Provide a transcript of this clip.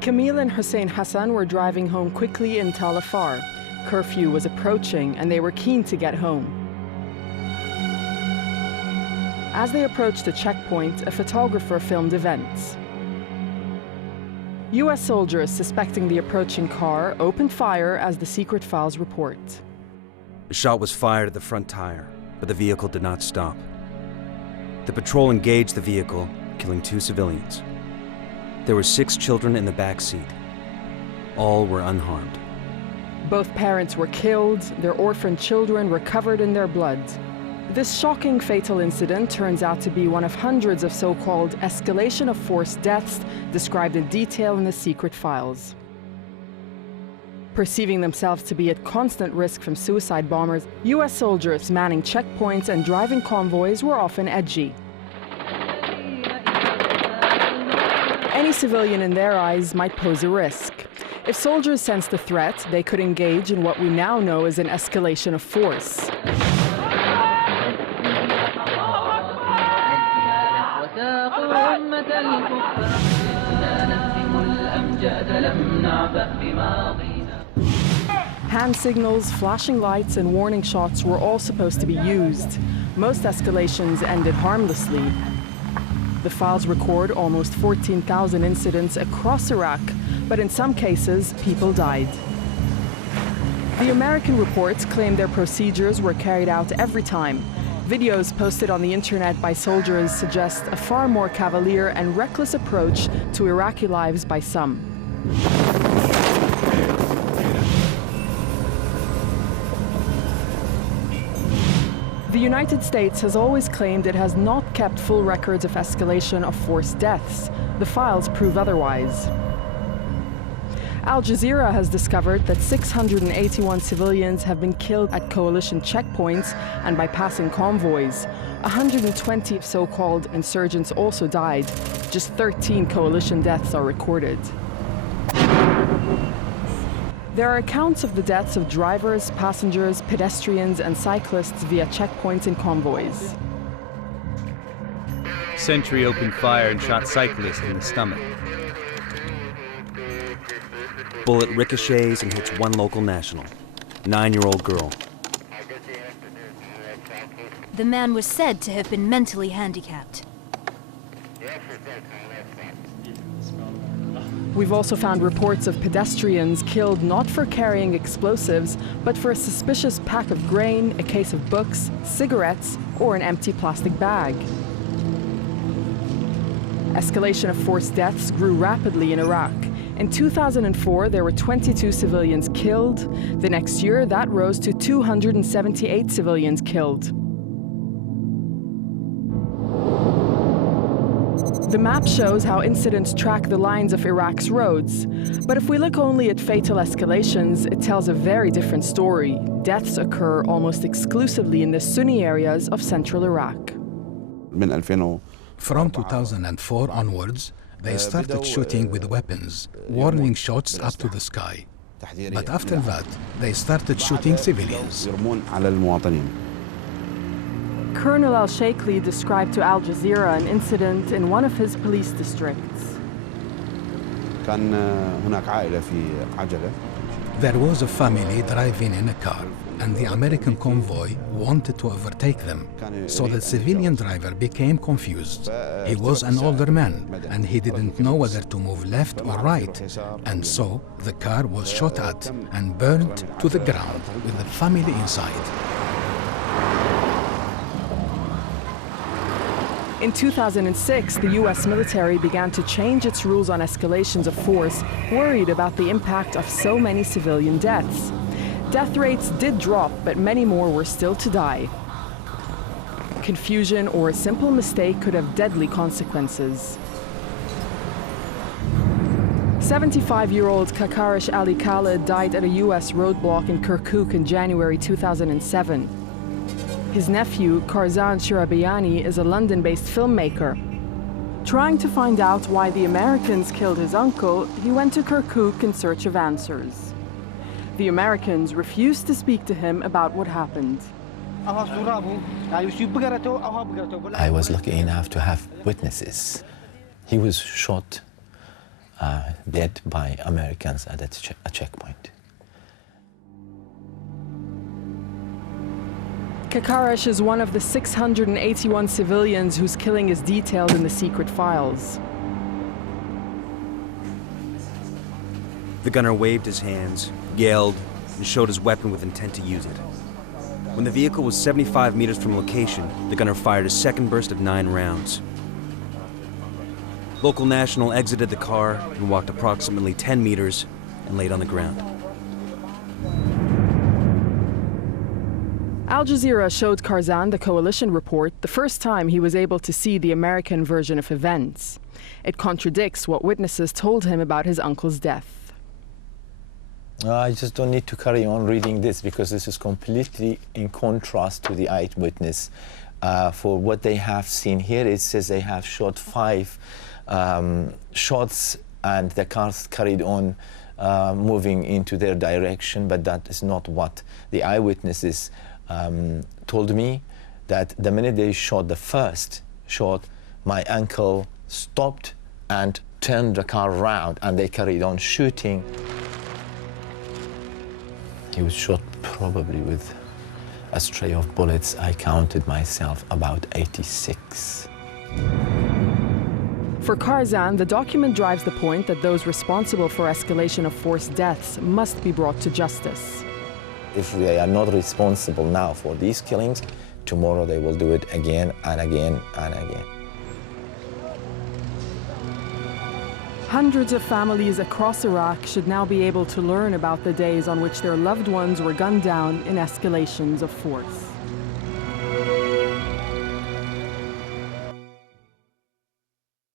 Camille and Hussein Hassan were driving home quickly in Tal Afar. Curfew was approaching and they were keen to get home. As they approached the checkpoint, a photographer filmed events. US soldiers suspecting the approaching car opened fire, as the secret files report. A shot was fired at the front tire, but the vehicle did not stop. The patrol engaged the vehicle, killing 2 civilians. There were 6 children in the back seat. All were unharmed. Both parents were killed, their orphaned children were covered in their blood. This shocking fatal incident turns out to be one of hundreds of so-called escalation of force deaths described in detail in the secret files. Perceiving themselves to be at constant risk from suicide bombers, US soldiers manning checkpoints and driving convoys were often edgy. Any civilian in their eyes might pose a risk. If soldiers sensed a threat, they could engage in what we now know as an escalation of force. Hand signals, flashing lights, and warning shots were all supposed to be used. Most escalations ended harmlessly. The files record almost 14,000 incidents across Iraq, but in some cases, people died. The American reports claim their procedures were carried out every time. Videos posted on the internet by soldiers suggest a far more cavalier and reckless approach to Iraqi lives by some. The United States has always claimed it has not kept full records of escalation of force deaths. The files prove otherwise. Al Jazeera has discovered that 681 civilians have been killed at coalition checkpoints and by passing convoys. 120 so-called insurgents also died. Just 13 coalition deaths are recorded. There are accounts of the deaths of drivers, passengers, pedestrians, and cyclists via checkpoints and convoys. Sentry opened fire and shot cyclist in the stomach. Bullet ricochets and hits one local national, 9-year-old girl. The man was said to have been mentally handicapped. We've also found reports of pedestrians killed not for carrying explosives, but for a suspicious pack of grain, a case of books, cigarettes, or an empty plastic bag. Escalation of force deaths grew rapidly in Iraq. In 2004, there were 22 civilians killed. The next year, that rose to 278 civilians killed. The map shows how incidents track the lines of Iraq's roads. But if we look only at fatal escalations, it tells a very different story. Deaths occur almost exclusively in the Sunni areas of central Iraq. From 2004 onwards, they started shooting with weapons, warning shots up to the sky. But after that, they started shooting civilians. Colonel al-Sheikhli described to Al Jazeera an incident in one of his police districts. There was a family driving in a car, and the American convoy wanted to overtake them. So the civilian driver became confused. He was an older man, and he didn't know whether to move left or right. And so the car was shot at and burned to the ground with the family inside. In 2006, the US military began to change its rules on escalations of force, worried about the impact of so many civilian deaths. Death rates did drop, but many more were still to die. Confusion or a simple mistake could have deadly consequences. 75-year-old Kakarish Ali Khalid died at a US roadblock in Kirkuk in January 2007. His nephew, Karzan Shirabiani, is a London-based filmmaker. Trying to find out why the Americans killed his uncle, he went to Kirkuk in search of answers. The Americans refused to speak to him about what happened. I was lucky enough to have witnesses. He was shot dead by Americans at a checkpoint. Kakaresh is one of the 681 civilians whose killing is detailed in the secret files. The gunner waved his hands, yelled, and showed his weapon with intent to use it. When the vehicle was 75 meters from location, the gunner fired a second burst of 9 rounds. Local national exited the car and walked approximately 10 meters and laid on the ground. Al Jazeera showed Karzan the coalition report the first time he was able to see the American version of events. It contradicts what witnesses told him about his uncle's death. I just don't need to carry on reading this because this is completely in contrast to the eyewitness. For what they have seen here, it says they have shot 5 shots and the cars carried on moving into their direction, but that is not what the eyewitnesses told me. That the minute they shot the first shot, my uncle stopped and turned the car around and they carried on shooting. He was shot probably with a stray of bullets. I counted myself about 86. For Karzan, the document drives the point that those responsible for escalation of forced deaths must be brought to justice. If they are not responsible now for these killings, tomorrow they will do it again and again and again. Hundreds of families across Iraq should now be able to learn about the days on which their loved ones were gunned down in escalations of force.